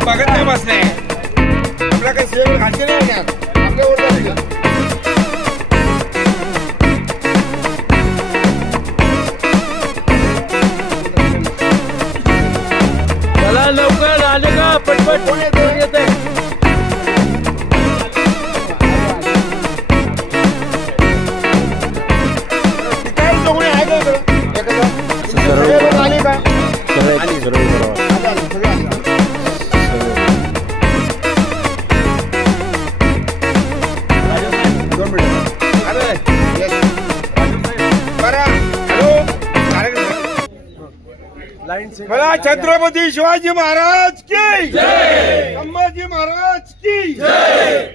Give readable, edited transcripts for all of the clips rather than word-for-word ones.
बघत नाही बसलाय आपला काही सेव घालते नाही आपल्यावर चला लवकर आले का पटपट कोण येते आले का मला छत्रपती शिवाजी महाराज की जय, संभाजी महाराज की जय,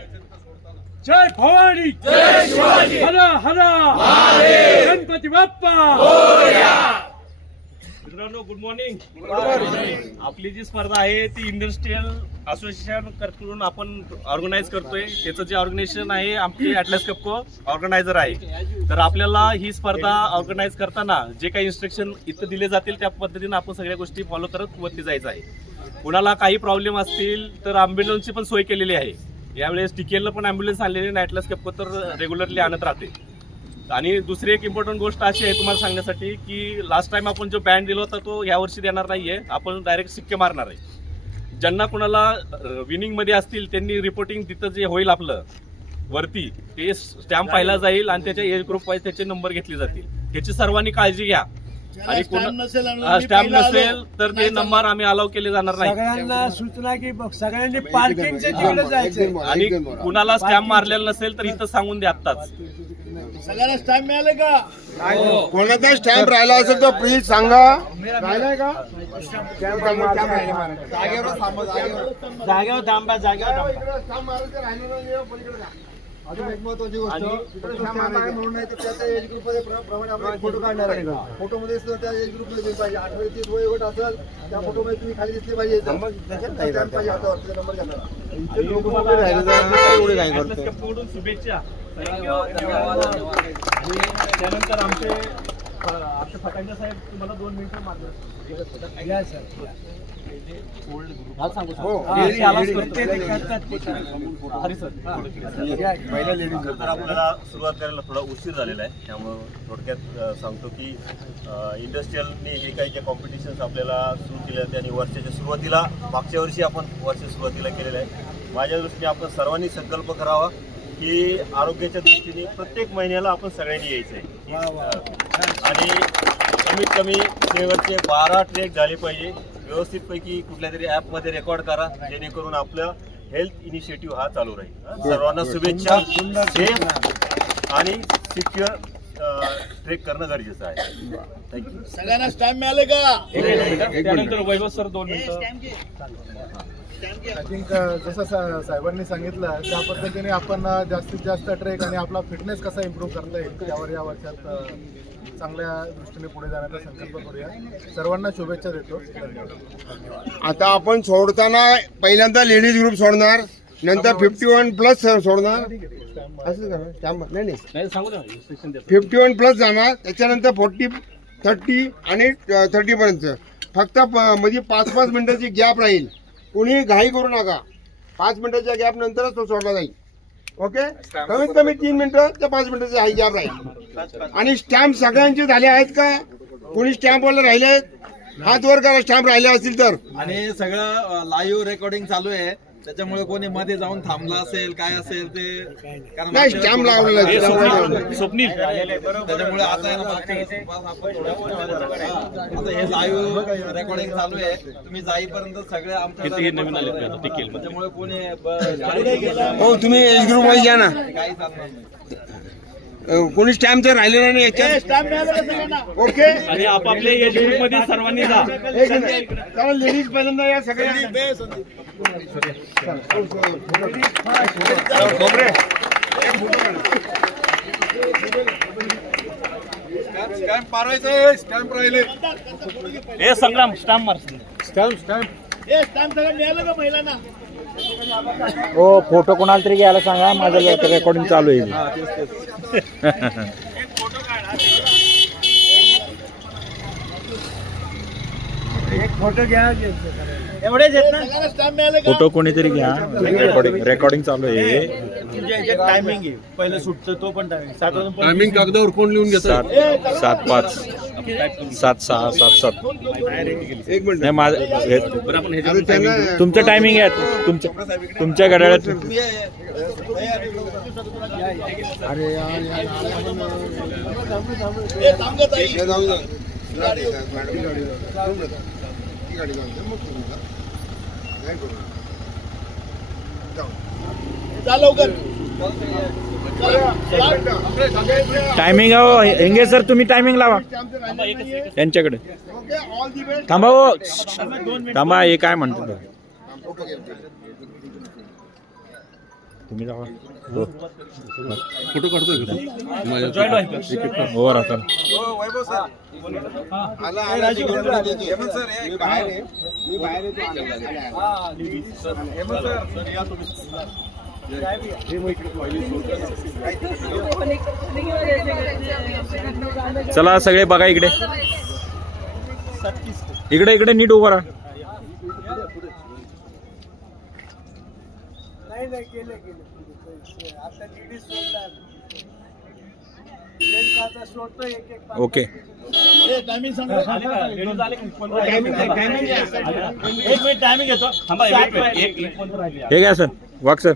जय भवानी जय शिवाजी हरा हरा महादेव गणपती बाप्पा मोरया। मित्रांनो गुड मॉर्निंग। आपली जी स्पर्धा आहे ती इंडस्ट्रियल असोसिएशन कडून आपण ऑर्गनाईज करतोय। त्याचं जे ऑर्गनायझेशन आहे आमची ॲटलस कपको ऑर्गनायझर आहे। तर आपल्याला ही स्पर्धा ऑर्गनाईज करताना जे काही इन्स्ट्रक्शन इथं दिले जातील त्या पद्धतीने आपण सगळ्या गोष्टी फॉलो करत वरती जायचं आहे। कुणाला काही प्रॉब्लेम असतील तर ॲम्ब्युलन्सची पण सोय केलेली आहे। यावेळेस टीकेलला पण ॲम्ब्युलन्स आणलेली आहे, ॲटलस कपको तर रेग्युलरली आणत राहते। आणि दुसरी एक इम्पॉर्टंट गोष्ट अशी आहे तुम्हाला सांगण्यासाठी की लास्ट टाइम आपण जो बँड दिला होता तो यावर्षी देणार नाहीये, आपण डायरेक्ट सिक्के मारणार आहे। ज्यांना कुणाला विनिंग मध्ये असतील त्यांनी रिपोर्टिंग तिथं जे होईल आपलं वरती ते स्टॅम्प पाहिला जाईल आणि त्याच्या एज ग्रुप वाईज त्याचे नंबर घेतले जातील। त्याची सर्वांनी काळजी घ्या आणि स्टॅम्प नसेल तर ते नंबर आम्ही अलाव केले जाणार नाही। सगळ्यांना सूचना की सगळ्यांनी पार्किंगच्या तिकडे जायचं आणि कुणाला स्टॅम्प मारलेला नसेल तर इथं सांगून द्या आत्ताच। सगळ्यांना स्टॅम्प मिळाले का? कोणाचा स्टॅम्प राहिला असेल तर प्लीज सांगा। राहिलाय का जागेवर थांबा जागेवर अजून एक महत्वाची गोष्ट म्हणून नाही तर त्या एज ग्रुप प्रमाणे आपण फोटो काढणार आहे। फोटो मध्ये त्या एज ग्रुप मध्ये दिसले पाहिजे। 18 ते 30 वयोगट असेल त्या फोटो मध्ये तुम्ही खाली दिसले पाहिजे। नंबर शुभेच्छा। त्यानंतर आमचे फटांच्या साहेब तुम्हाला 2 मिनिटं आपल्याला सुरुवात करायला थोडा उशीर झालेला आहे, त्यामुळे थोडक्यात सांगतो की इंडस्ट्रियलने हे काही ज्या कॉम्पिटिशन्स आपल्याला सुरू केल्या त्यांनी वर्षाच्या सुरुवातीला मागच्या वर्षी आपण सुरुवातीला केलेलं आहे। माझ्या दृष्टीने आपण सर्वांनी संकल्प करावा की आरोग्याच्या दृष्टीने प्रत्येक महिन्याला आपण सगळ्यांनी यायचं आहे आणि कमीत कमी शेवटचे 12 ट्रेक झाले पाहिजे। व्यवस्थितपैकी कुठल्या तरी ॲपमध्ये रेकॉर्ड करा जेणेकरून आपलं हेल्थ इनिशिएटिव्ह हा चालू राहील। सर्वांना शुभेच्छा। सेफ आणि सिक्युअर ट्रेक करणं गरजेचं आहे। थँक्यू। सगळ्यांना स्टॅम्प मिळाले का? त्यानंतर वैभव सर 2 मिनिटं। आय थिंक जसं साहेबांनी सांगितलं त्या पद्धतीने आपण जास्तीत जास्त ट्रेक आणि आपला फिटनेस कसा इम्प्रूव्ह करता येईल त्यावर या वर्षात चांगल्या दृष्टीने पुढे जाण्याचा संकल्प करूया। सर्वांना शुभेच्छा देतो। आता आपण सोडताना पहिल्यांदा लेडीज ग्रुप सोडणार, नंतर 51+ सोडणार, असं करा स्टॅम्प नाही 51+ जाणार, त्याच्यानंतर 40, 30 आणि 30 पर्यंत फक्त म्हणजे 5-5 मिनिटाची गॅप राहील। कुणी घाई करू नका, 5 मिनिटाच्या गॅप नंतरच तो सोडला जाईल। ओके, कमीत कमी 3 मिनिटं ते 5 मिनिटाची हाई गॅप राहील। आणि स्टॅम्प सगळ्यांचे झाले आहेत का? कोणी स्टॅम्पवाले राहिले हात वर करा स्टॅम्प राहिले असतील तर। आणि सगळं लाईव्ह रेकॉर्डिंग चालू आहे त्याच्यामुळे कोणी मध्ये जाऊन थांबला असेल काय असेल ते कारण नाही स्टॅम्प लावलेला आहे. स्वप्नील त्याच्यामुळे आता आहे ना, मागच्या वेळेस आपण आता हे लाईव्ह रेकॉर्डिंग चालू आहे. तुम्ही जाईपर्यंत सगळे आमच्या नवीन आले त्याच्यामुळे कोणी हो तुम्ही एज ग्रुप मध्ये या ना. काही चालणार नाही. कोणी स्टॅम्प जर राहिलेला नाही याच्यात ओके. आणि आपापल्या एज ग्रुप मध्ये सर्वांनी जा. एक मिनिट. चला लेडीज पहिल्यांदा या सगळ्या. खोबरे. स्टॅम्प मारायचं स्टॅम्प राहिले हे संग्राम स्टॅम्प मार. हो फोटो कोणाला तरी घ्यायला सांगा, माझं रेकॉर्डिंग चालू आहे. फोटो कोणीतरी घ्या, रेकॉर्डिंग चालू आहे. टायमिंग आहे पहिलं सुटतं तो पण टायमिंग 7 वाजून टायमिंग कागदावर कोण लिहून घेत 7:05 7:06 7:07 एक मिनिट. नाही माझं आता त्यांना तुमचं टायमिंग आहे तुमच्या घड्याळात. हे जाऊन जा. गाडी जाऊन जा. ती गाडी जाऊन जा. मग तुम्ही जा. काय करू? जाऊ. टायमिंग हो हेंगे सर, तुम्ही टायमिंग लावा यांच्याकडे. Okay all the best. थांबा हो, थांबा. हे काय म्हणतो तो? तुम्ही जावा. फोटो काढतोय ओव्हर आता चला सगळे बघा इकडे इकडे इकडे नीट उभा राहा. ओके टायमिंग सांगा. एक मिनिट टायमिंग घेतो. थांबा एक हे घ्या सर, वाघ सर.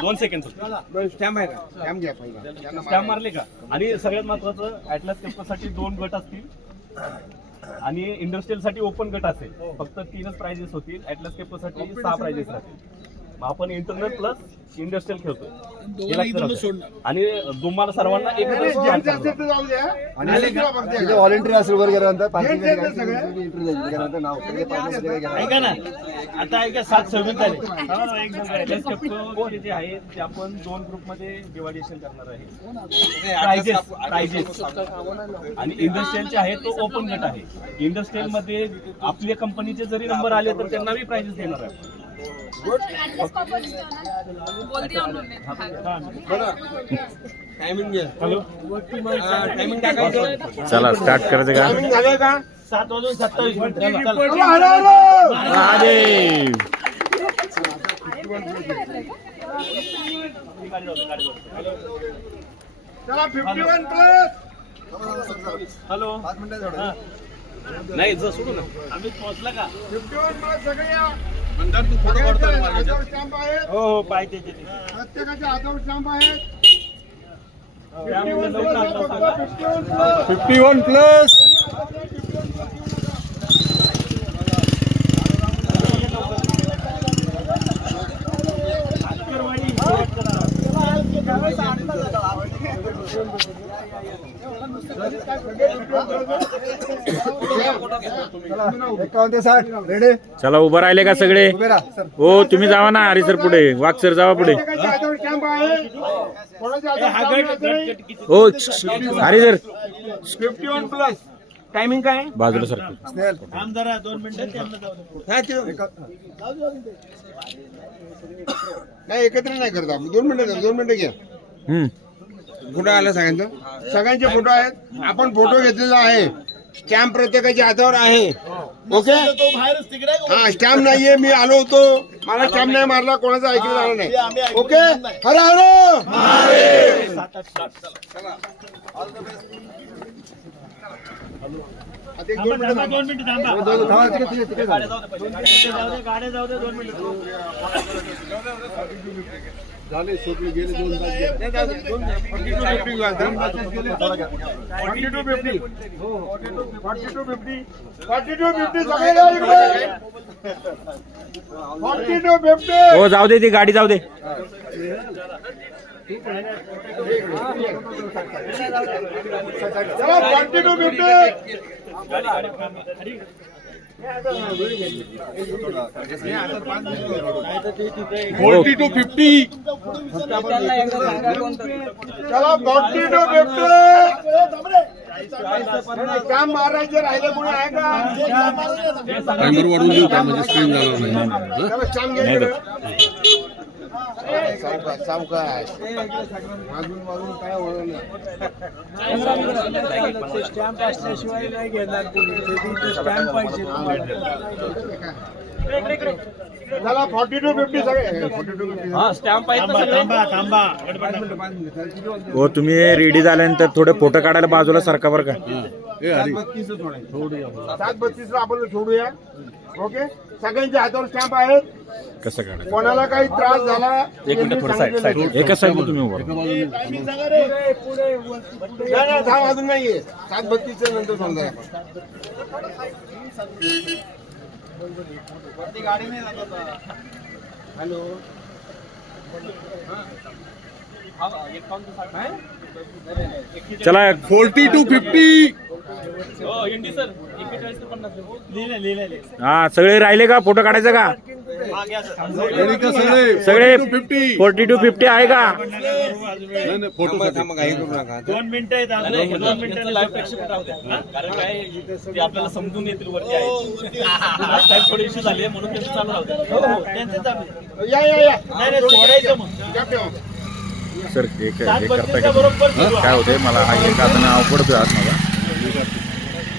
2 सेकंड. स्टॅम्प आहे का? स्टॅम्प घ्या पहिला. स्टॅम्प मारले का? आणि सगळ्यात महत्वाचं ॲटलास कॅम्पसाठी 2 गट असतील आणि इंडस्ट्रियल साठी ओपन गट असेल. फक्त 3च प्राइजेस होतील. ॲटलास कॅम्पसाठी 6 प्राइजेस राहतील. मग आपण इंटरनल प्लस इंडस्ट्रियल खेळतोय हे लक्षात राहतं. आणि तुम्हाला सर्वांना एकत्र जेंट्स असेल तर जाऊ द्या. व्हॉलेंटरी असेल वगैरे जेंट्स आहेत ना सगळे? ऐका ना आता ऐका 7:26 झाले. ॲटलास कॅम्प जे आहे ते आपण 2 ग्रुप मध्ये डिवायडेशन करणार आहे. प्राइजेस आणि इंडस्ट्रियलचे आहे तो ओपन गट आहे. इंडस्ट्रियल मध्ये आपल्या कंपनीचे जरी नंबर आले तर त्यांना बी प्राइजेस देणार आहे. चला स्टार्ट करायचं का? टायमिंग झालंय का? 7 वाजून 27 मिनिटं. चला. महादेव. चला 51 प्लस. हॅलो नाही सोडू ना. आम्ही पोहोचला का? 51 प्लस सगळे या. तू फोटो काढतोय हातावर स्टॅम्प आहेत. हो हो पाहिजे ते. प्रत्येकाच्या हातावर स्टॅम्प आहेत. 51 प्लस. चला उभं राहिले का सगळे? हो तुम्ही जावा ना. हरी सर पुढे, वाघ सर जावा पुढे. प्रत्येकाच्या हातावर स्टॅम्प आहे. कोणाच्या हातावर स्टॅम्प नाही. हो हरी सर 51 प्लस. टायमिंग काय? बाजूला सर. थांब जरा 2 मिनिटं त्यांना जाऊ दे. नाही एकत्र नाही करत आपण. 2 मिनिटं घ्या. फोटो आला सगळ्यांचा. सगळ्यांचे फोटो आहेत. आपण फोटो घेतलेला आहे. स्टॅम्प प्रत्येकाच्या हातावर आहे. ओके. तो बाहेरच तिकडे हा स्टॅम्प नाहीये. मी आलो होतो. मला स्टॅम्प नाही मारला. कोणाचा ऐकलं झालं नाही. ओके. हर हर आता एक 2 मिनिटं थांबा. गाड्या जाऊ दे 2 मिनिटं. झाले सोडले गेले 2 तास गेले. 4250 सगळ्याला इकडे. 4250 हो जाऊ दे ती गाडी जाऊ दे. चला 4250 4250 चला 4250 काम मारायचे राहिले कोणी आहे का? चला काम घ्यायचं. सावकाश वाजून काय होणार नाही. स्टॅम्प असल्याशिवाय नाही घेणार कोणी. स्टॅम्प पाहिजे. चला 4250 सगळे 4250 स्टॅम्प पाहिजे ना सगळे? थांबा. हो तुम्ही रेडी झाल्यानंतर थोडे फोटो काढायला बाजूला सरका बरं का. 732 आपण सोडूया. ओके सगळ्यांच्या हातावर स्टॅम्प आहेत. कसं काढायचं कोणाला काही त्रास झाला एका साईडला तुम्ही उभं राहा. नाही थांब अजून नाहीये 732 नंतर समजा हॅलो चला 4250 हा सगळे राहिले का फोटो काढायचा का? सगळे 4250 आहे का? 2 मिनिटं आहेत अजून. 2 मिनिटं लाईव्ह प्रेक्षेपण राहू द्या. कारण काय ते आपल्याला समजून येतील वरती आहे. लास्ट टाइम थोडी इश्यू झाली आहे म्हणून त्यांचं चालू राहू द्या. त्यांचं चालू. या नाही सोडायचं मग. सर हे करता काय होते मला हा एक आता नाव पडतोय आज मला.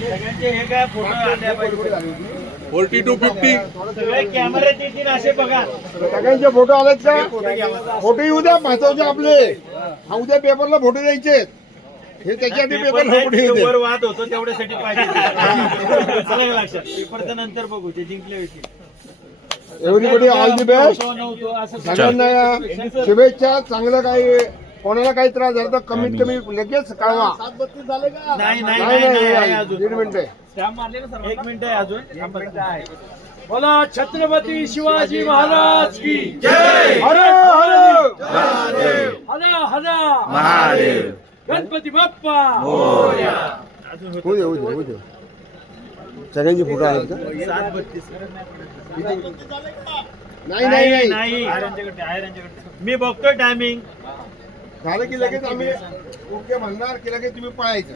सगळ्यांचे हे काय फोटो आल्या पाहिजे. 4250 सगळे कॅमेऱ्यात येतील असे बघा. सगळ्यांचे फोटो आलेत का? फोटो येऊ द्या महत्वाचे आपले. हा उद्या पेपरला फोटो द्यायचे हे त्याच्यासाठी पेपरला फोटो येऊ द्या. वर वाद होतो तेवढ्यासाठी पाहिजे. चला लक्षात. पेपरच्या नंतर बघू ते जिंकले होते. Everybody all the best. नव्हतो असं सगळ्यांना शुभेच्छा. चांगलं काही कोणाला काही त्रास झाला तर कमीत कमी लगेच कळवा. नाही नाही नाही अजून 1.5 मिनिटं. स्टॅम्प मारले ना सर? 1 मिनिट आहे अजून. 1 मिनिट आहे. बोला छत्रपती शिवाजी महाराज की जय. हर हर हरा हरा महादेव गणपती बाप्पा. होऊ दे. सगळ्यांचे फोटो आहेत का? 732. नाही मी बघतोय टायमिंग. झालं की लगेच आम्ही ओके म्हणणार की लगेच तुम्ही पळायचं.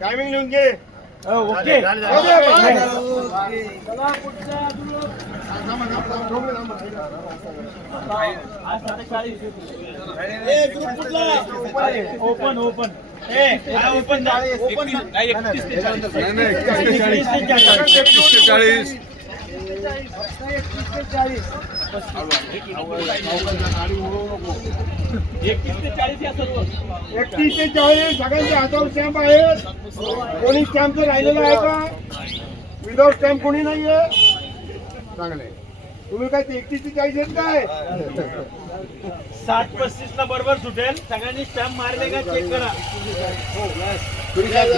टायमिंग लिहून घे. ओके. ओपन ओपन ओपन 31 ते 40. 31 ते 40 या सर्व. 31 ते 40 सगळ्यांच्या हातावर स्टॅम्प आहेत. कोणी स्टॅम्प राहिलेला आहे का? विदाउट स्टॅम्प कोणी नाहीये. चांगलंय. तुम्ही काय 31 ते 40 आहेत काय? 7:35 ला बरोबर सुटेल. सगळ्यांनी स्टॅम्प मारले का चेक करा. हो ठीक आहे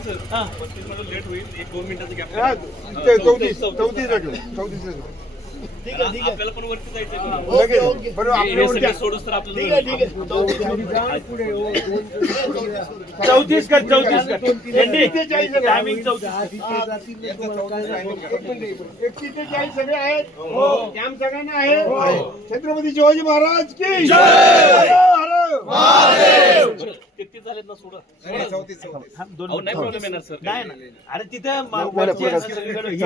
सर. 35 मध्ये लेट होईल. 1-2 मिनिटाचं गॅप. 34 आपल्याला पण वरती जायचं. लगेच बरोबर आपल्या सगळे उलट्या. सोडूस तर आपल्याला 34 कर 34 कर. 31 ते 40 टायमिंग 34. 31 ते 40 सगळे आहेत. कॅम्प सगळ्यांना आहे. छत्रपती शिवाजी महाराज की जय. हर हर 33 झालेत ना सोडा. दोन अहो, नाही प्रॉब्लेम येणार सर. नाही ना. अरे तिथं वरची आहे सगळीकडे.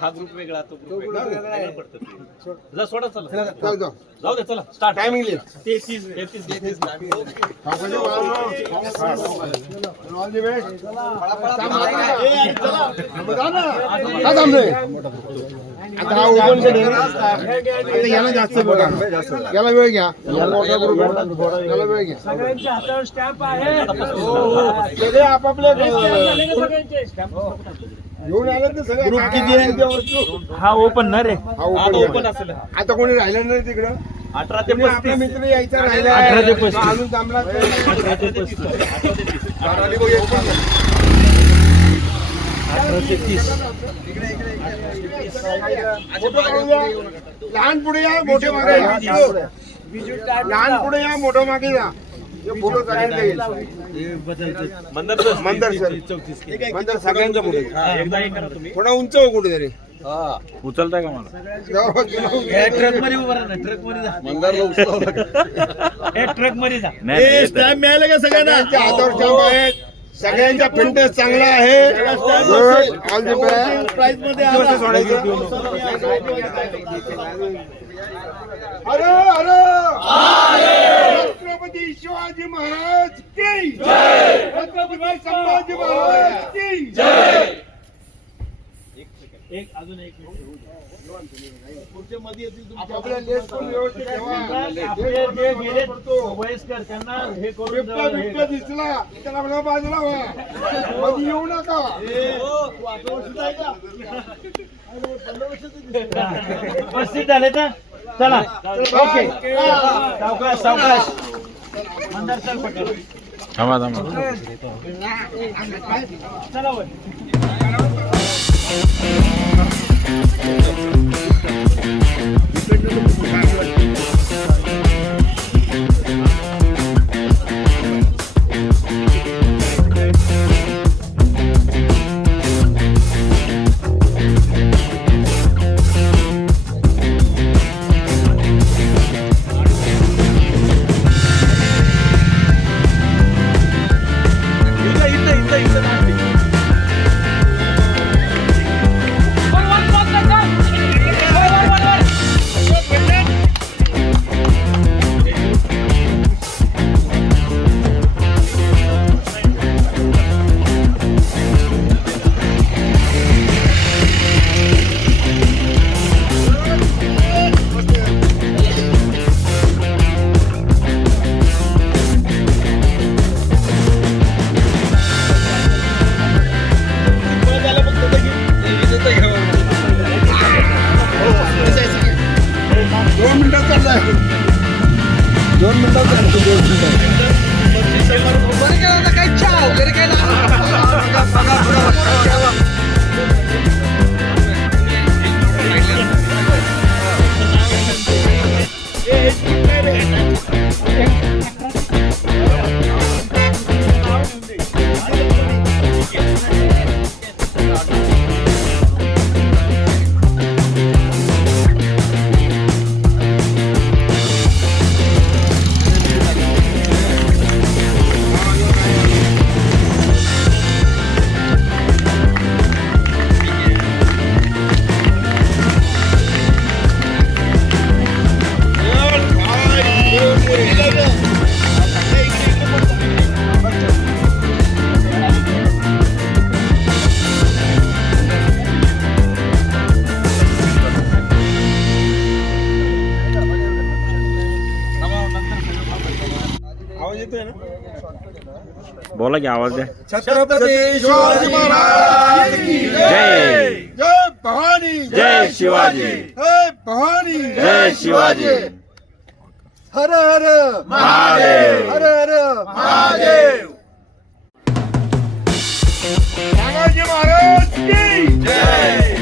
हा ग्रुप वेगळा तो ग्रुप जा, सोडा चला चल जाऊ जाऊ दे चला स्टार्ट टायमिंग लिह 33 ऑल दी बेस्ट का थांबलोय आता हा ओपन कडे आता याला जास्त बोला याला वेळ घ्या याला वेळ घ्या सगळ्यांच्या हातावर स्टॅम्प आहे सगळे आपापले सगळ्यांचे स्टॅम्प घेऊन आले तर सगळे ग्रुप किती आहे हा ओपन ना रे हा आता ओपन ओपन असेल आता कोणी राहिलं नाही तिकडं 18 ते तुम्ही आपला 35 मित्र यायचा राहिला 18 ते 35. अजून थांबला लहान पुढे या मोठे मागे या. लहान पुढे या मोठं मागे जा हे फोटो सगळ्यांचा येईल. मंदर सर मंदर सर मंदर सगळ्यांच्या पुढे एकदा हे करा तुम्ही थोडा उंच हो कुठेतरी उचलताय का मला ट्रक मध्ये उभा राहा ट्रक मध्ये जा ट्रक मध्ये जा नाही स्टॅम्प मिळाला का सगळ्यांना हातावर स्टॅम्प आहेत सगळ्यांचा फिटनेस चांगला आहे ऑल दी बेस्ट प्राइस मध्ये अरे अरे छत्रपती शिवाजी महाराज की जय छत्रपती संभाजी महाराज की जय एक अजून एक आपल्या लेस पण व्यवस्थित ठेवा आपले जे गेले वयस्कर त्यांना हे करून बिबट्या बिबट्या दिसला त्याला म्हणा बाजूला व्हा मध्ये येऊ नका उपस्थित झाले तर चला ओके सावकाश सावकाश मंदार चल पटेल थांबा थांबा चला वर बोला की आवाज द्या छत्रपती शिवाजी महाराज की जय जय भवानी जय शिवाजी जय भवानी जय शिवाजी हर हर महादेव हर हर महादेव शिवाजी महाराज की जय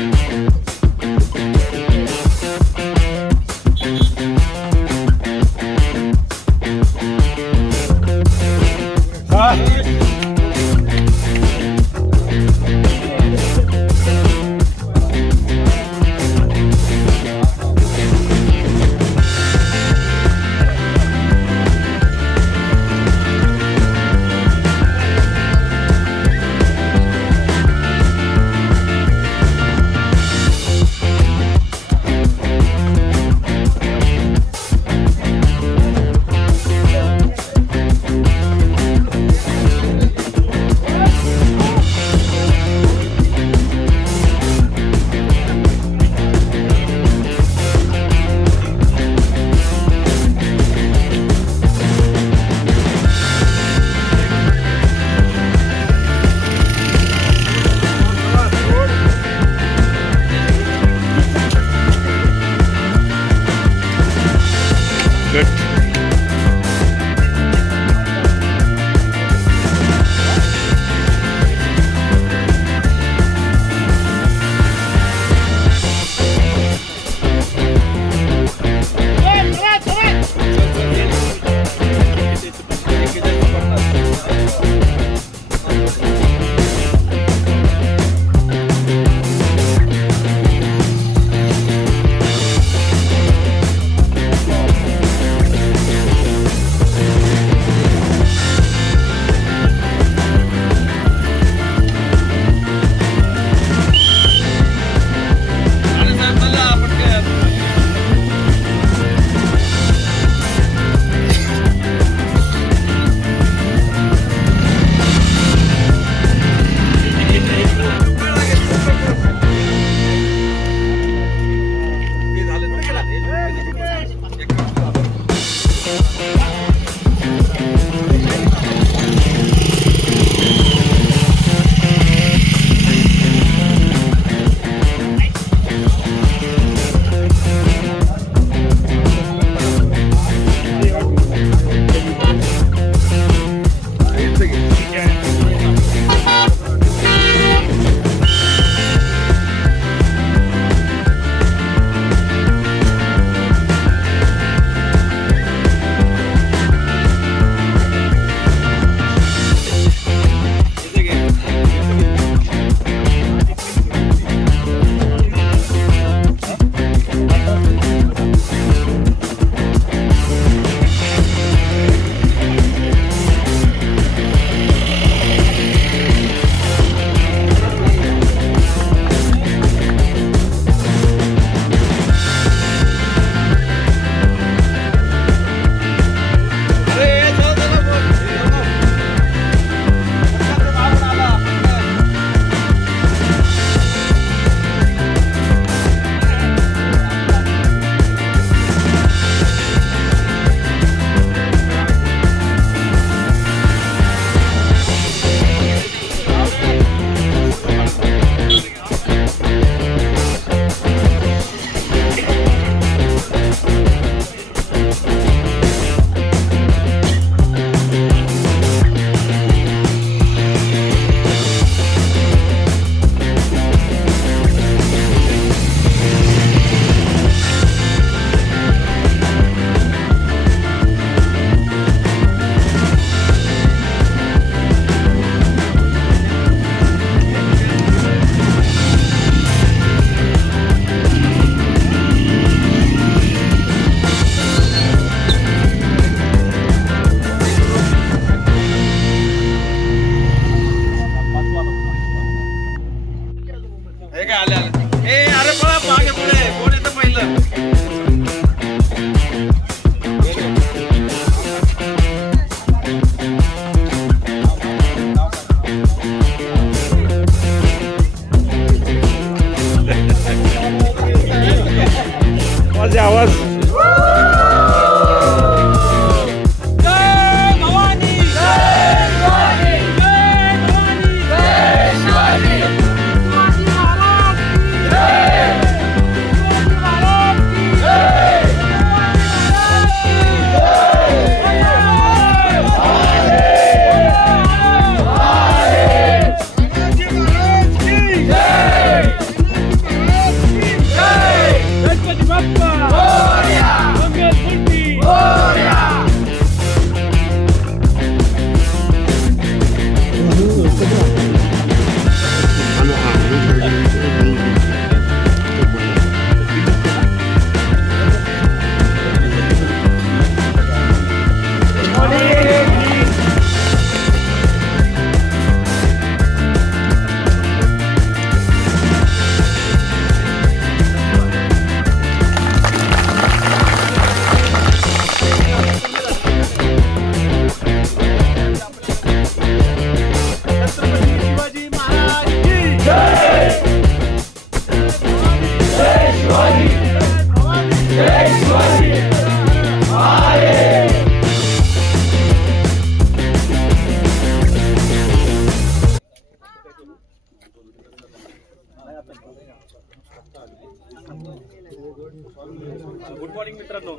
गुड मॉर्निंग मित्रांनो.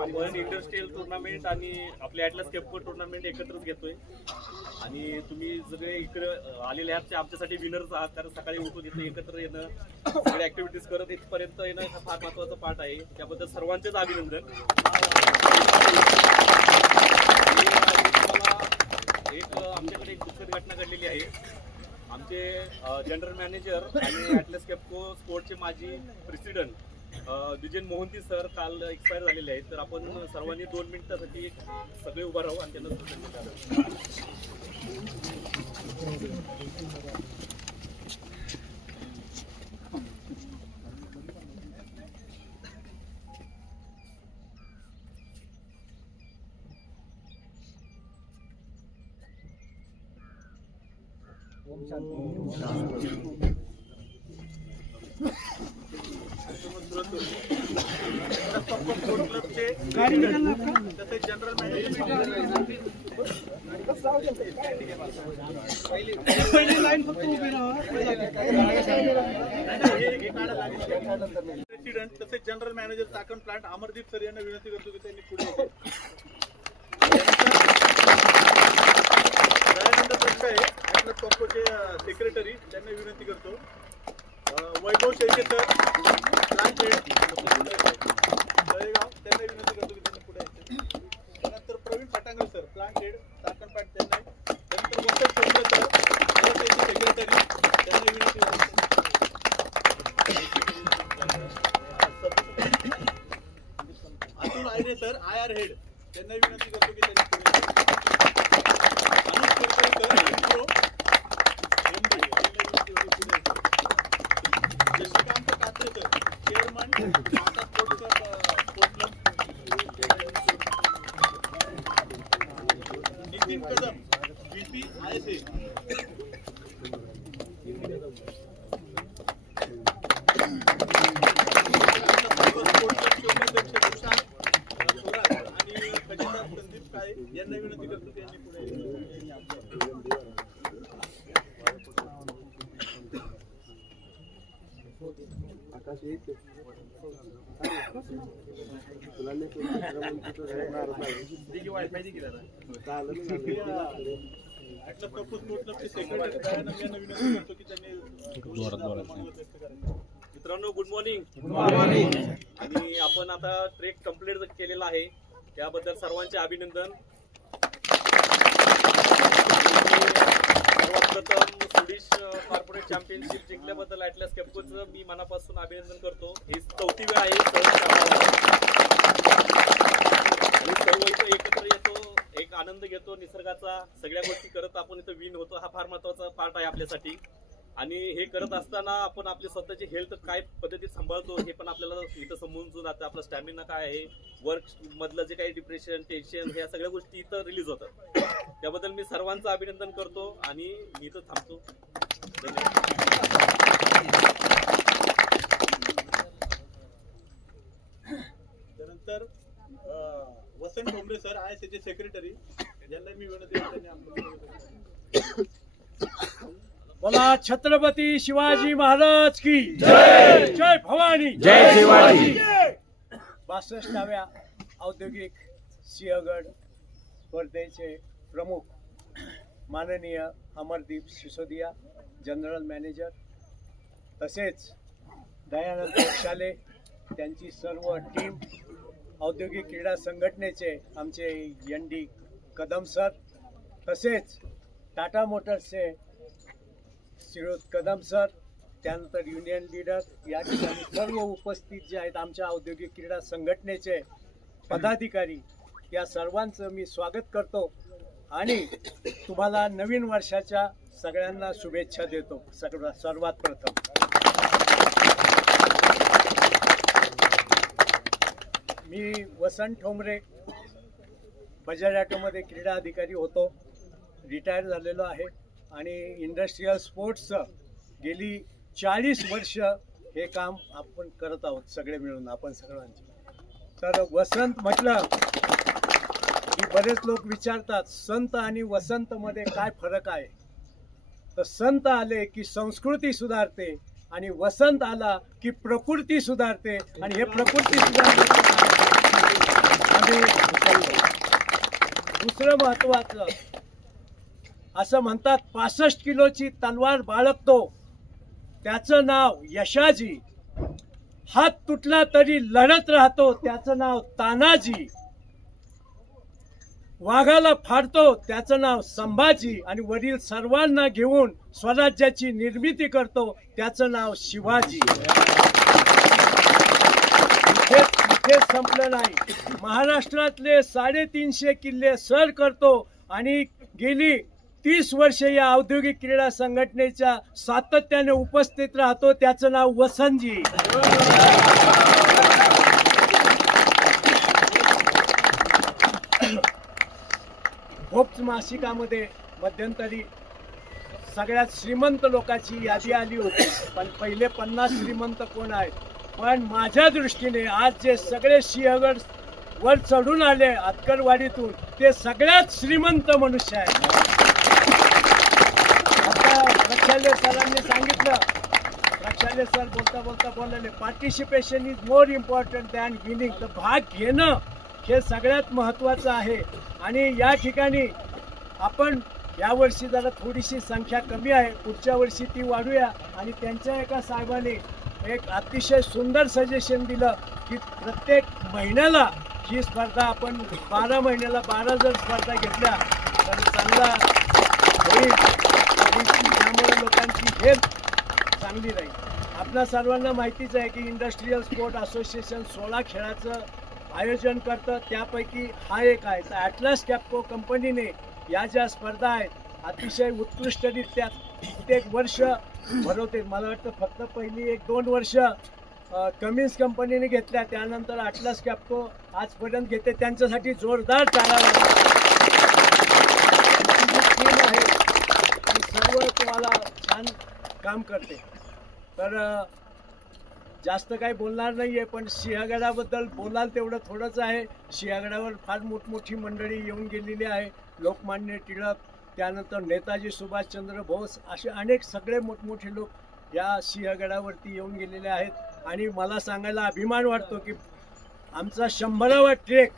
आपण इंडस्ट्रियल टुर्नामेंट आणि आपले ॲटलस केपको टुर्नामेंट एकत्रच घेतोय आणि तुम्ही सगळे इकडे आलेले आहात ते आमच्यासाठी विनर्स आहात. कारण सकाळी उठून इथे एकत्र येणं, सगळे ऍक्टिव्हिटीज करत इथपर्यंत येणं हा फार महत्वाचा पार्ट आहे. त्याबद्दल सर्वांचेच अभिनंदन. एक आमच्याकडे एक दुःखद घटना घडलेली आहे. आमचे जनरल मॅनेजर आणि ॲटलस केपको स्पोर्टचे माजी प्रेसिडेंट द्विजेन मोहंती सर काल एक्सपायर झालेले आहेत. तर आपण सर्वांनी 2 मिनिटासाठी सगळे उभा राहू आणि त्यांना जनरल प्रेसिडेंट तसेच general manager Chakan plant Amardeep sir यांना विनंती करतो की त्यांनी पुढे दयानंद प्रक्षाय आपल्या पप्पोचे सेक्रेटरी त्यांना विनंती करतो. Vaibhav Shelke sir plant head Talegaon त्यांना विनंती करतो की त्यांनी पुढे यायचं. त्यानंतर Praveen Patangare sir plant head Chakan plant त्यांना. त्यानंतर वसंत चौधरी सर सेक्रेटरी त्यांना विनंती करतो. Atul Ayre sir IR head त्यांना विनंती करतो की त्यांनी पुढे यायचं. अनुज केरकर सर इस्रो MD त्यांना विनंती करतो पुढे यायचं. Shashikant Katre sir chairman Tata sports club. Nitin Kadam VP ISA. आणि खजिनदार संदीप काळे यांना विनंती करतो त्यांनी पुढे मित्रांनो गुड मॉर्निंग. आणि आपण आता ट्रेक कंप्लीट केलेला आहे त्याबद्दल सर्वांचे अभिनंदन. सर्वात प्रथम स्वीडिश कॉर्पोरेट चॅम्पियनशिप जिंकल्याबद्दल ॲटलस केपकोचं मी मनापासून अभिनंदन करतो. ही 4थी वेळ आहे आणि सर्व इथं एकत्र येतो, एक आनंद घेतो निसर्गाचा. सगळ्या गोष्टी करत आपण इथं विन होतो. हा फार महत्वाचा पार्ट आहे आपल्यासाठी. आणि हे करत असताना आपण आपली स्वतःची हेल्थ काय पद्धतीत सांभाळतो हे पण आपल्याला इथं समजून जातं. आपला स्टॅमिना काय आहे, वर्क मधलं जे काही डिप्रेशन, टेन्शन, ह्या सगळ्या गोष्टी इथं रिलीज होतात. त्याबद्दल मी सर्वांचं अभिनंदन करतो आणि मी इथं थांबतो. त्यानंतर वसंत ठोंबरे सर ISA चे सेक्रेटरी यांना मी विनंती करतो. बोला छत्रपती शिवाजी महाराज की जय. जय भवानी. जय शिवाजी. 62व्या औद्योगिक सिंहगड स्पर्धेचे प्रमुख माननीय अमरदीप सिसोदिया जनरल मॅनेजर, तसेच दयानंद शाले त्यांची सर्व टीम, औद्योगिक क्रीडा संघटनेचे आमचे ND कदम सर, तसेच टाटा मोटर्सचे शिरोज कदम सर, त्यानंतर युनियन लीडर, या ठिकाणी सर्व उपस्थित जे आहेत आमच्या औद्योगिक क्रीडा संघटनेचे पदाधिकारी, या सर्वांचं मी स्वागत करतो आणि तुम्हाला नवीन वर्षाच्या सगळ्यांना शुभेच्छा देतो. सर्वात प्रथम मी वसंत ठोंबरे, बजाज ऑटोमध्ये क्रीडा अधिकारी होतो, रिटायर झालेलो आहे आणि इंडस्ट्रियल स्पोर्ट्सचं गेली 40 वर्ष हे काम आपण करत आहोत सगळे मिळून, आपण सर्वांचे. तर वसंत म्हटलं की बरेच लोक विचारतात संत आणि वसंतमध्ये काय फरक आहे. तर संत आले की संस्कृती सुधारते आणि वसंत आला की प्रकृती सुधारते आणि हे प्रकृती सुधारण्याचं आम्ही उचललं. दुसरं महत्वाचं असं म्हणतात 65 किलोची तलवार बाळगतो त्याचं नाव यशाजी, हात तुटला तरी लढत राहतो त्याचं नाव तानाजी, वाघाला फाडतो त्याचं नाव संभाजी आणि वरील सर्वांना घेऊन स्वराज्याची निर्मिती करतो त्याचं नाव शिवाजी. इथेच संपलं नाही. महाराष्ट्रातले 350 किल्ले सर करतो आणि गेली 30 वर्षे या औद्योगिक क्रीडा संघटनेच्या सातत्याने उपस्थित राहतो त्याचं नाव वसंतजी. होप्स मासिकामध्ये मध्यंतरी सगळ्यात श्रीमंत लोकांची यादी आली होती, पण पहिले 50 श्रीमंत कोण आहेत. पण माझ्या दृष्टीने आज जे सगळे सिंहगड वर चढून आले आतकरवाडीतून ते सगळ्यात श्रीमंत मनुष्य आहेत. आता प्रक्षाल्य सरांनी सांगितलं, प्रक्षाल्य सर बोलता बोलता बोलले participation is more important than winning. तर भाग घेणं हे सगळ्यात महत्त्वाचं आहे. आणि या ठिकाणी आपण यावर्षी जरा थोडीशी संख्या कमी आहे, पुढच्या वर्षी ती वाढूया. आणि त्यांच्या एका साहेबाने एक अतिशय सुंदर सजेशन दिलं की प्रत्येक महिन्याला ही स्पर्धा आपण 12 महिन्याला 12 जर स्पर्धा घेतल्या तर चांगला होईल आणि त्यामुळे लोकांची हेल्थ चांगली राहील. आपल्या सर्वांना माहितीच आहे की इंडस्ट्रीयल स्पोर्ट असोसिएशन 16 खेळाचं आयोजन करतं, त्यापैकी हा एक आहे. तर ॲटलास कॅप्को कंपनीने या ज्या स्पर्धा आहेत अतिशय उत्कृष्टरित्या प्रत्येक वर्ष भरवते. मला वाटतं फक्त पहिली 1-2 वर्ष कमिन्स कंपनीने घेतल्या, त्यानंतर ॲटलास कॅप्को आजपर्यंत घेते. त्यांच्यासाठी जोरदार टाळ्या टीम आहे आणि सर्व तुम्हाला छान काम करते. तर जास्त काही बोलणार नाही आहे, पण सिंहगडाबद्दल बोलाल तेवढं थोडंच आहे. सिंहगडावर फार मोठमोठी मंडळी येऊन गेलेली आहे. लोकमान्य टिळक, त्यानंतर नेताजी सुभाषचंद्र बोस, असे अनेक सगळे मोठमोठे लोक या सिंहगडावरती येऊन गेलेले आहेत. आणि मला सांगायला अभिमान वाटतो की आमचा 100वा ट्रेक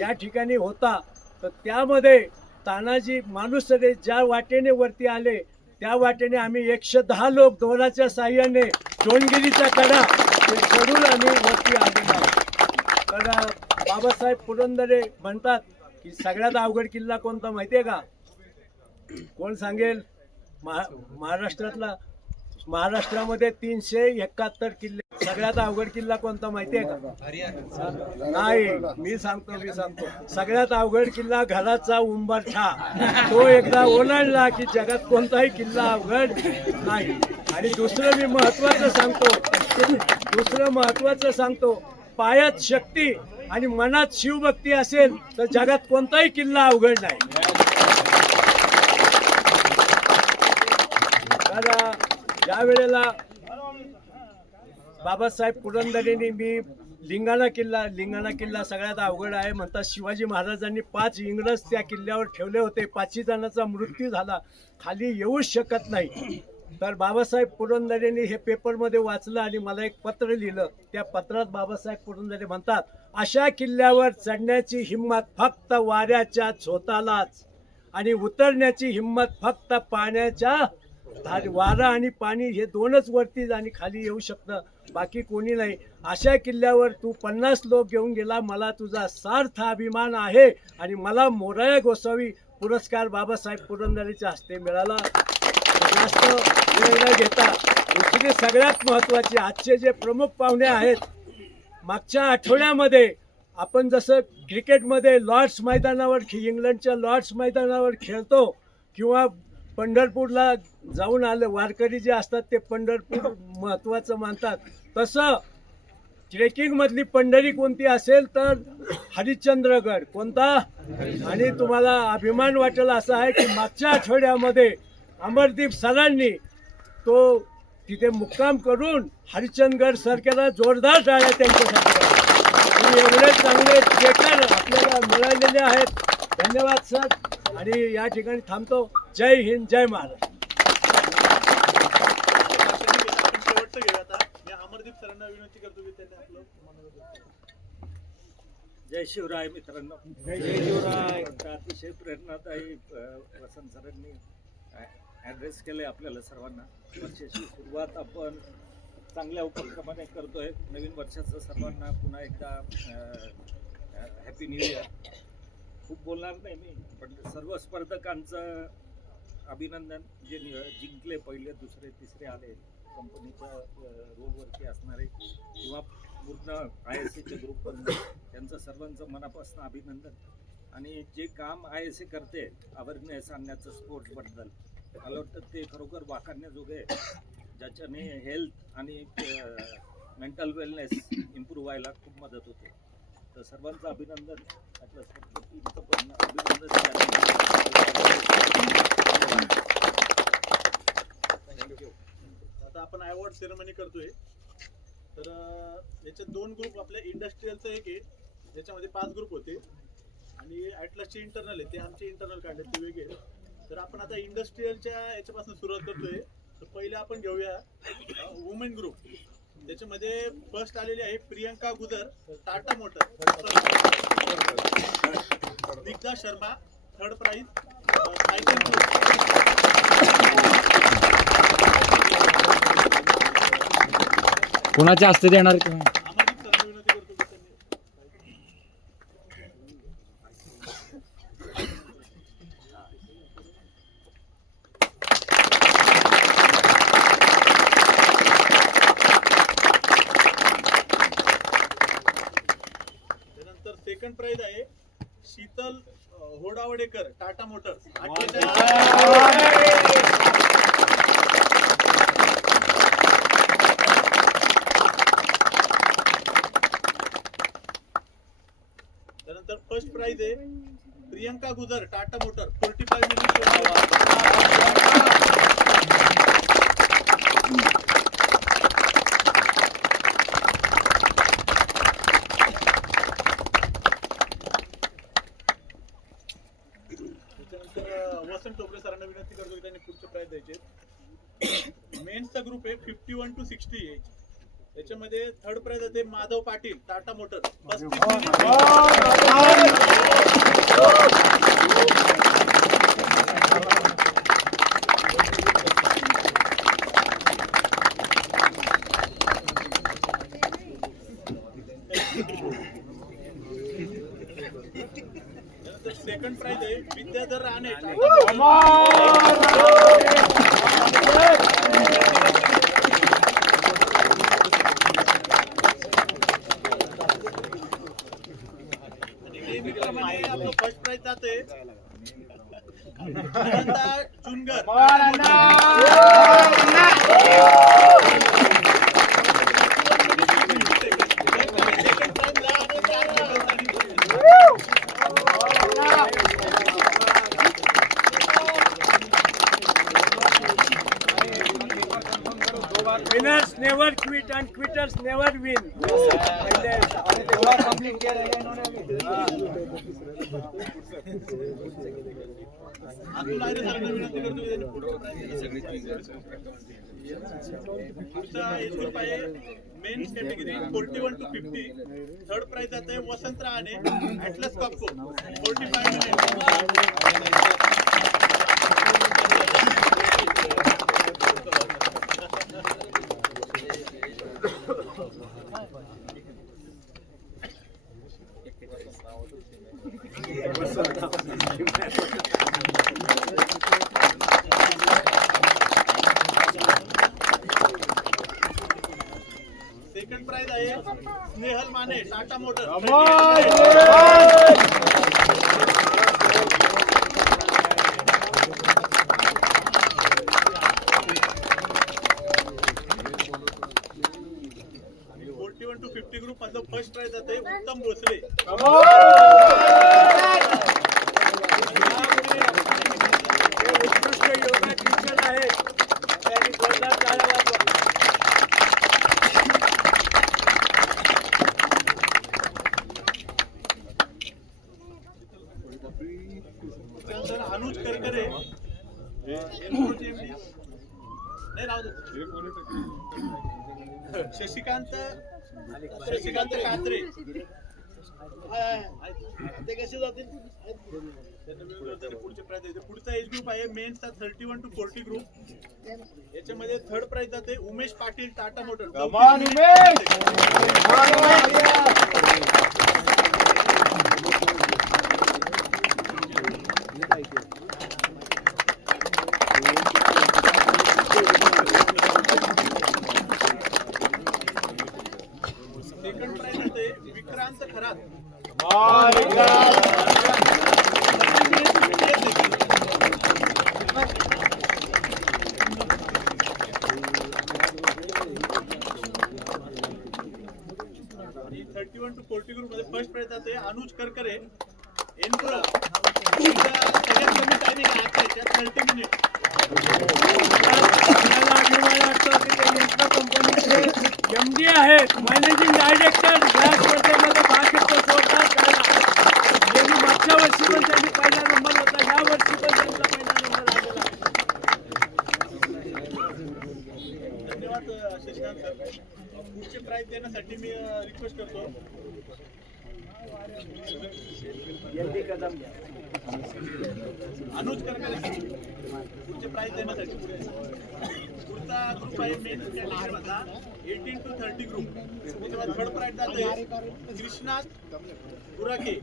या ठिकाणी होता, तर त्यामध्ये तानाजी मालुसरे ज्या वाटेने वरती आले त्या वाटेने आम्ही 110 लोक दोराच्या साह्याने डोंगगिरीचा कडा ते चढून आम्ही वरती आलेलो आहोत. तर बाबासाहेब पुरंदरे म्हणतात की सगळ्यात अवघड किल्ला कोणता माहिती आहे का? कोण सांगेल? महाराष्ट्रामध्ये 371 किल्ले. सगळ्यात अवघड किल्ला कोणता माहिती आहे का? नाही, मी सांगतो. सगळ्यात अवघड किल्ला घराचा उंबरठा. तो एकदा ओलांडला की जगात कोणताही किल्ला अवघड नाही. आणि दुसरं महत्वाचं सांगतो, पायात शक्ती आणि मनात शिवभक्ती असेल तर जगात कोणताही किल्ला अवघड नाही. तर ज्या वेळेला बाबासाहेब पुरंदरेंनी मी लिंगाणा किल्ला सगळ्यात अवघड आहे म्हणतात. शिवाजी महाराजांनी 5 इंग्रज त्या किल्ल्यावर ठेवले होते, 5 जणांचा मृत्यू झाला, खाली येऊच शकत नाही. तर बाबासाहेब पुरंदरेंनी हे पेपरमध्ये वाचलं आणि मला एक पत्र लिहिलं. त्या पत्रात बाबासाहेब पुरंदरे म्हणतात, अशा किल्ल्यावर चढण्याची हिंमत फक्त वाऱ्याच्या झोतालाच आणि उतरण्याची हिंमत फक्त पाण्याच्या. वारा आणि पाणी हे 2च वरती आणि खाली येऊ शकतं, बाकी कोणी नाही. अशा किल्ल्यावर तू 50 लोक घेऊन गेला, मला तुझा सार्थ अभिमान आहे. आणि मला मोराया गोसावी पुरस्कार बाबासाहेब पुरंदरेच्या हस्ते मिळाला. जास्त वेळ न घेता दुसरी सगळ्यात महत्त्वाची, आजचे जे प्रमुख पाहुणे आहेत, मागच्या आठवड्यामध्ये आपण जसं क्रिकेटमध्ये लॉर्ड्स मैदानावर इंग्लंडच्या लॉर्ड्स मैदानावर खेळतो किंवा पंढरपूरला जाऊन आलं, वारकरी जे असतात ते पंढरपूर महत्त्वाचं मानतात, तसं ट्रेकिंगमधली पंढरी कोणती असेल तर हरिश्चंद्रगड. कोणता? आणि तुम्हाला अभिमान वाटेल असा आहे की मागच्या आठवड्यामध्ये अमरदीप सरांनी तो तिथे मुक्काम करून हरिश्चंद्रगड सर केला. जोरदार टाळ्या त्यांच्यासाठी. एवढे चांगले ट्रेकर आपल्याला मिळालेले आहेत. धन्यवाद सर. आणि या ठिकाणी थांबतो. जय हिंद, जय महाराष्ट्र. सरांना विनंती करतो की त्यांनी आपलं जय शिवराय मित्रांनो. जय शिवराय. अतिशय प्रेरणादायी वसंत सरांनी ॲड्रेस केले आपल्याला सर्वांना. वर्षाची सुरुवात आपण चांगल्या उपक्रमाने करतोय. नवीन वर्षाचं सर्वांना पुन्हा एकदा हॅपी न्यू इयर. खूप बोलणार नाही मी, पण सर्व स्पर्धकांचं अभिनंदन. जे जिंकले, पहिले दुसरे तिसरे आले, कंपनीच्या रोलवरती असणारे किंवा पूर्ण ISA ग्रुप त्यांचं सर्वांचं मनापासून अभिनंदन. आणि जे काम ISA करते अवेअरनेस आणण्याचं स्पोर्ट्सबद्दल, मला वाटतं ते खरोखर वाखाणण्याजोगे आहे, ज्याच्याने हेल्थ आणि मेंटल वेलनेस इम्प्रूव्ह व्हायला खूप मदत होते. तर सर्वांचं अभिनंदन. आपलं टीमचं पण अभिनंदन. आता आपण अवॉर्ड सेरेमनी करतोय. तर याच्यात 2 ग्रुप, आपल्या इंडस्ट्रीयलचं एक आहे ज्याच्यामध्ये 5 ग्रुप होते आणि ॲटलसचे इंटरनल आहे, ते आमचे इंटरनल काढले, ते वेगळे. तर आपण आता इंडस्ट्रीयलच्या याच्यापासून सुरुवात करतोय. तर पहिले आपण घेऊया वुमेन ग्रुप. त्याच्यामध्ये फर्स्ट आलेली आहे Priyanka Gujar, Tata motor. Digdha Sharma, third prize. कोणाच्या हस्ते देणार तुम्ही? अमरदीप सरांना विनंती करतो की त्यांनी त्यानंतर सेकंड प्राइज आहे शीतल होडावडेकर, टाटा मोटर्स. त्यानंतर फर्स्ट प्राइज आहे प्रियंका गुजर, टाटा मोटर, 45 मिनिट. त्याच्यानंतर वसंत टोपरे सरांना विनंती करतो की त्यांनी पुढचे प्राइज द्यायचे. मेन्सचा ग्रुप आहे 51 to 60 एज. याच्यामध्ये थर्ड प्राइज आहे Madhav Patil, Tata motor. Second prize आहे विद्याधर राणे, आपलं फर्स्ट प्राइज जाते चुनगर. Winners never quit and quitters never win. Atul Ayre सरांना विनंती करतो की त्यांनी पुढचं प्राइज द्यायचं. पुढचा एज ग्रुप आहे men's category 41 to 50. Third prize जात आहे Vasant Rane, Atlas Copco, 45 minute. Second prize आहे स्नेहल माने, टाटा मोटर. आणि 41 to 50 ग्रुप मधलं फर्स्ट प्राइज जाते उत्तम भोसले. उत्कृष्ट योगा टीचर आहे, त्यांनी जोरदार टाळ्या वाजवा. त्यानंतर अनुज करकरे, शशिकांत कात्रे ते कसे जातील पुढचे प्राइज आहे. पुढचा एज ग्रुप आहे मेन्सचा 31 to 40 ग्रुप. याच्यामध्ये थर्ड प्राइज जाते Umesh Patil Tata motor. Second prize जाते विक्रांत खरात. आणि 31 to 40 ग्रुप मध्ये फर्स्ट प्राइज जाते अनुज करकरे एनप्रो. सगळ्यात कमी टायमिंग आहे आजच्या याच्यात 30 मिनिट. एमडी आहेत मॅनेजिंग डायरेक्टर या स्पर्धेमध्ये भाग घेतो. गेली मागच्या वर्षी पण त्यांनी पहिला नंबर होता, या वर्षी पण त्यांचा पहिला नंबर आलेला आहे. धन्यवाद शशिकांत सर. पुढचे प्राइज देण्यासाठी मी रिक्वेस्ट करतो अनुज करकरे पुढचे प्राइज देण्यासाठी. पुढचा ग्रुप आहे मेन्स कॅटेगरीमधला 18 to 30 ग्रुप. त्याच्यामध्ये थर्ड प्राइज जाते कृष्णा गुराके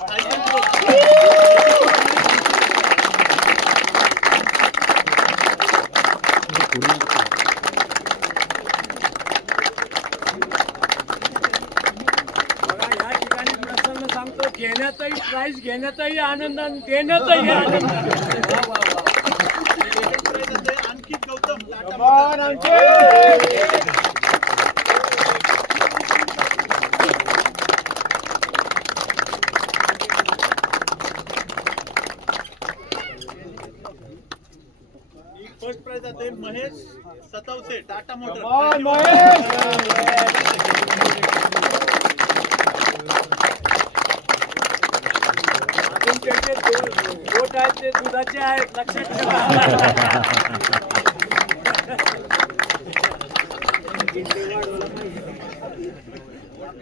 सायकल घेण्यातही प्राइज घेण्यातही आनंद आणि देण्यातही आनंद. अंकित गौतम टाटा. फर्स्ट प्राइज जाते महेश सतावसे टाटा मोटर. बोट आहेत ते दुधाचे आहेत, लक्षात ठेवा.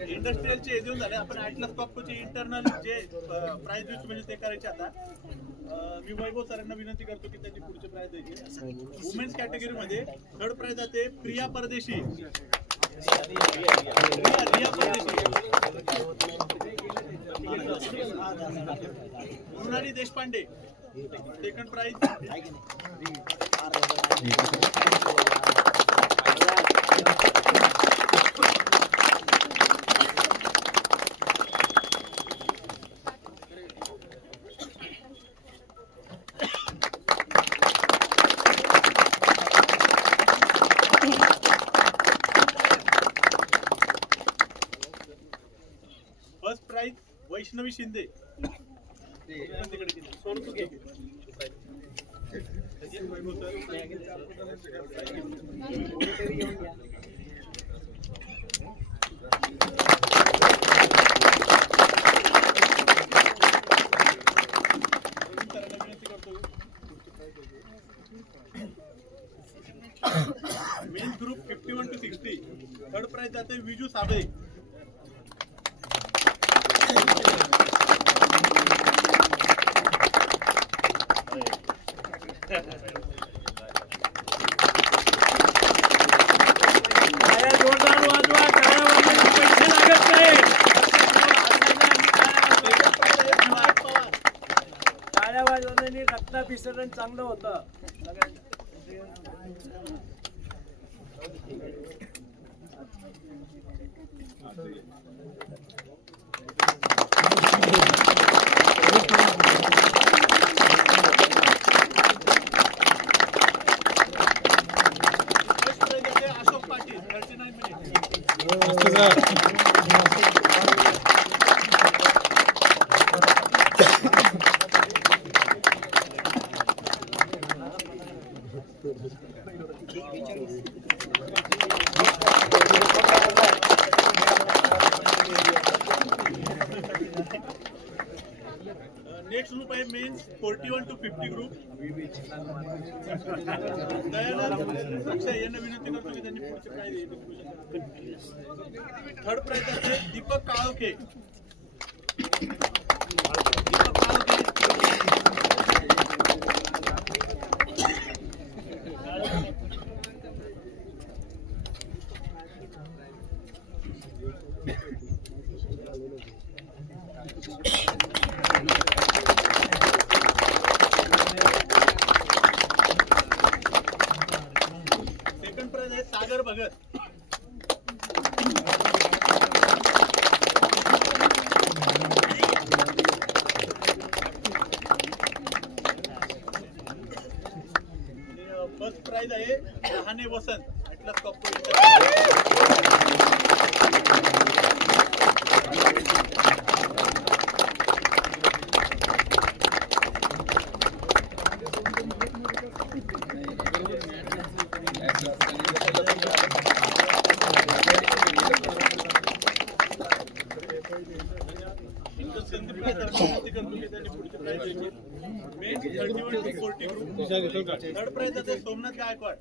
इंडस्ट्रियलचे हे देऊन झाले. आपण ॲटलस कॉपकोचे इंटरनल जे प्राइज लिस्ट म्हणजे ते करायचे. आता मी वैभव सरांना विनंती करतो की त्यांची पुढचे प्राइज द्यायचे. वुमेन्स कॅटेगरीमध्ये थर्ड प्राइज जाते Priya Pardeshi. Riya Pardeshi. Mrunali Deshpande second prize. First prize Vaishnavi Shinde. Men's group 51 to 60. Third prize जाते विजू साबळे. जोरदार वाजवा, टाळ्या वाजवायला पैसे लागत नाही. टाळ्या वाजवण्याने रक्ताभिसरण चांगलं होतं. Ashok Patil 39 minute. Next group आहे मेन्स 41 to 50 ग्रुप. दयानंद अक्षय यांना विनंती करतो की त्यांनी पुढचे प्राइज थर्ड प्राइज आहे दीपक काळोखे. सेकंड प्राइज आहे सागर भगत. फर्स्ट प्राइज आहे रहाणे वसंत ॲटलस कप. थर्ड प्राइज आहे सोमनाथ गायकवाड.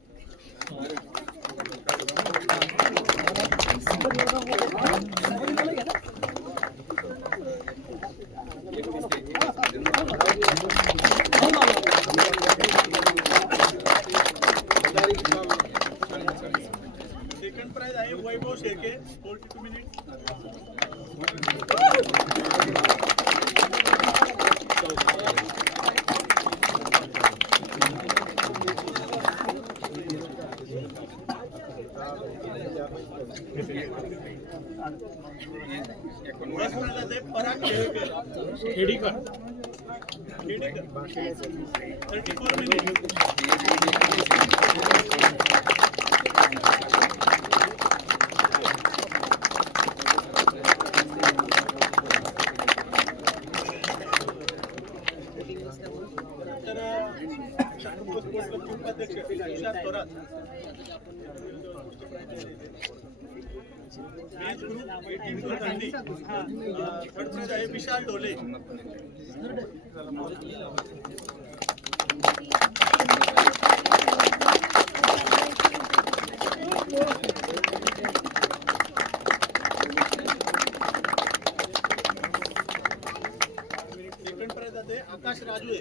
सेकंड प्राइज आहे वैभव शेळके 42 मिनिट. पराग खेडीकर 34 मिनिट. उपाध्यक्ष Tushar Thorat. Men's group 18 to 30. Third prize आहे विशाल ढोले. सेकंड प्राइज आहे आकाश राजू.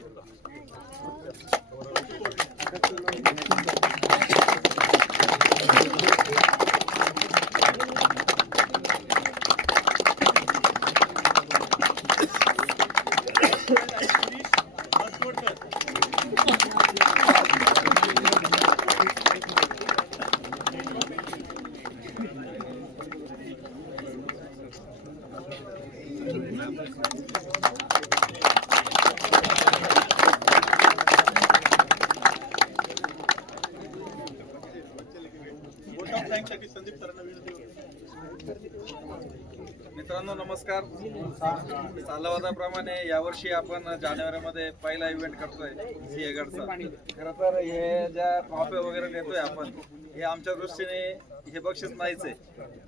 मित्रांनो नमस्कार. सालावादाप्रमाणे यावर्षी आपण जानेवारीमध्ये पहिला इव्हेंट करतोय सिंहगडचा. खरं तर हे ज्या ट्रॉफी वगैरे देतोय आपण हे आमच्या दृष्टीने हे बक्षीस नाहीच आहे.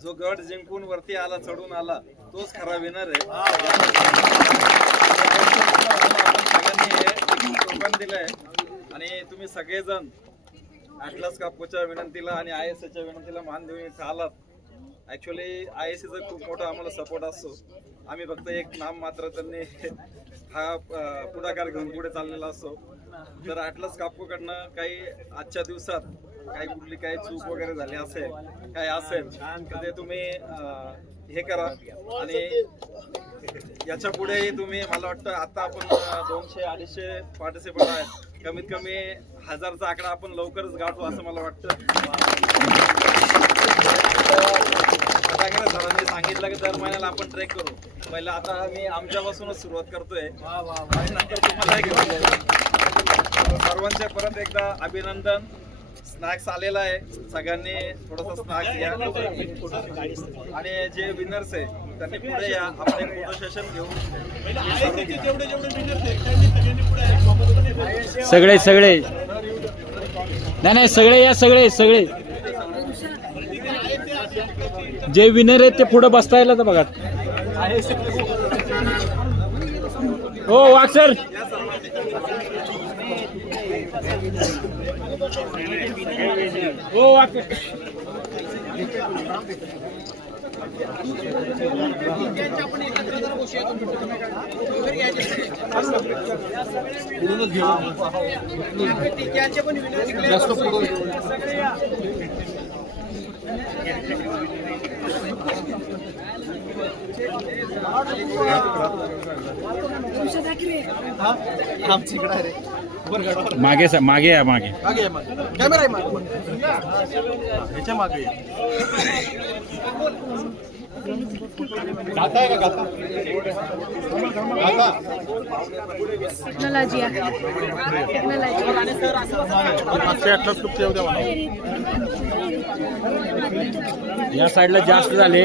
जो गड जिंकून वरती आला चढून आला तोच खरा विनर आहे. सगळ्यांनी हे टोकन दिलंय आणि तुम्ही सगळेजण ॲटलस कापूच्या विनंतीला आणि ISAच्या विनंतीला मान देऊन इथे आलात. ॲक्च्युली ISAचा खूप मोठा आम्हाला सपोर्ट असतो. आम्ही फक्त एक नाम मात्र त्यांनी हा पुढाकार घेऊन पुढे चाललेला असतो. तर ॲटलस कापूकडनं काही आजच्या दिवसात कुठली काही चूक वगैरे झाली असेल काय असेल तर ते तुम्ही हे करा. आणि याच्या पुढेही तुम्ही मला वाटतं आता आपण 200-250 पार्टिसिपंट आहेत. कमीत कमी 1000चा आकडा आपण लवकरच गाठू असं मला वाटतं. सरांनी सांगितलं की दर महिन्याला आपण ट्रेक करू. पहिला आता मी आमच्यापासूनच सुरुवात करतोय आणि नंतर तुम्हाला घेऊन. सर्वांचे परत एकदा अभिनंदन. स्नॅक्स आलेला आहे. सगळ्यांनी थोडंसं स्नॅक्स घ्या आणि जे विनर्स आहे त्यांनी पुढे या. आपण एक फोटो सेशन घेऊ. सगळे सगळे नाही सगळे या सगळे जे विनर आहेत ते पुढे बसता येईल तर बघा. हो वाघ सर मागे मागे या मागे. कॅमेरा आहे ह्याच्या मागे टेक्नॉलॉजी या साईडला जास्त झाले.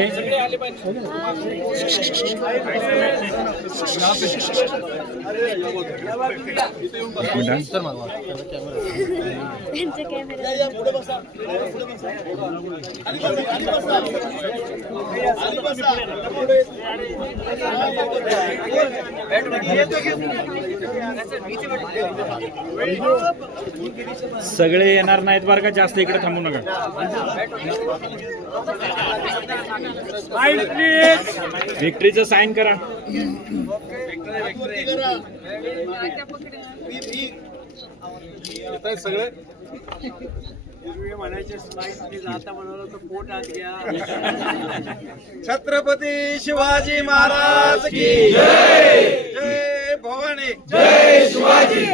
सगळे येणार नाहीत बरं का, जास्त इकडे थांबू नका. विक्ट्रीचं साईन करा. सगळे म्हणायचे जाता म्हणाला तर पोट आत घ्या. छत्रपती शिवाजी महाराज की जय. जय भवानी. जय शिवाजी.